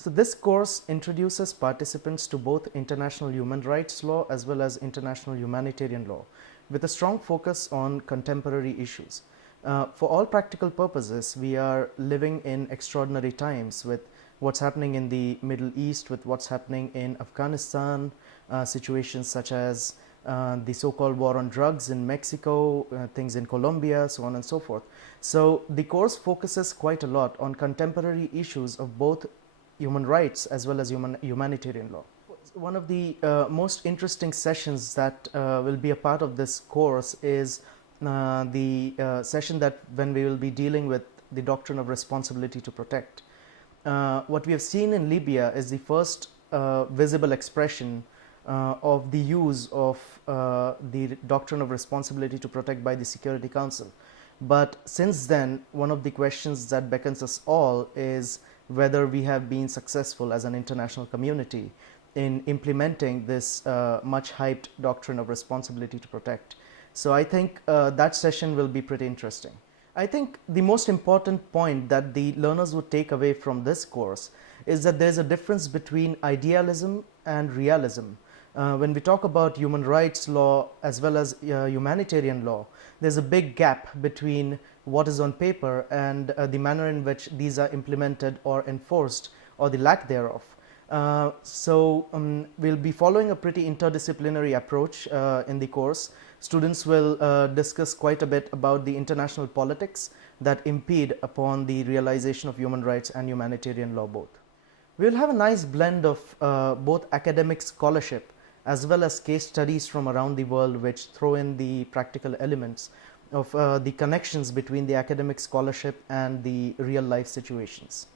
So this course introduces participants to both international human rights law as well as international humanitarian law, with a strong focus on contemporary issues. For all practical purposes, we are living in extraordinary times with what's happening in the Middle East, with what's happening in Afghanistan, situations such as the so-called war on drugs in Mexico, things in Colombia, so on and so forth. So the course focuses quite a lot on contemporary issues of both human rights as well as humanitarian law. One of the most interesting sessions that will be a part of this course is the session that when we will be dealing with the doctrine of responsibility to protect. What we have seen in Libya is the first visible expression of the use of the doctrine of responsibility to protect by the Security Council. But since then, one of the questions that beckons us all is whether we have been successful as an international community in implementing this much hyped doctrine of responsibility to protect. So I think that session will be pretty interesting. I think the most important point that the learners would take away from this course is that there's a difference between idealism and realism. When we talk about human rights law as well as humanitarian law, there's a big gap between what is on paper and the manner in which these are implemented or enforced, or the lack thereof. We'll be following a pretty interdisciplinary approach in the course. Students will discuss quite a bit about the international politics that impede upon the realization of human rights and humanitarian law both. We'll have a nice blend of both academic scholarship as well as case studies from around the world, which throw in the practical elements of the connections between the academic scholarship and the real life situations.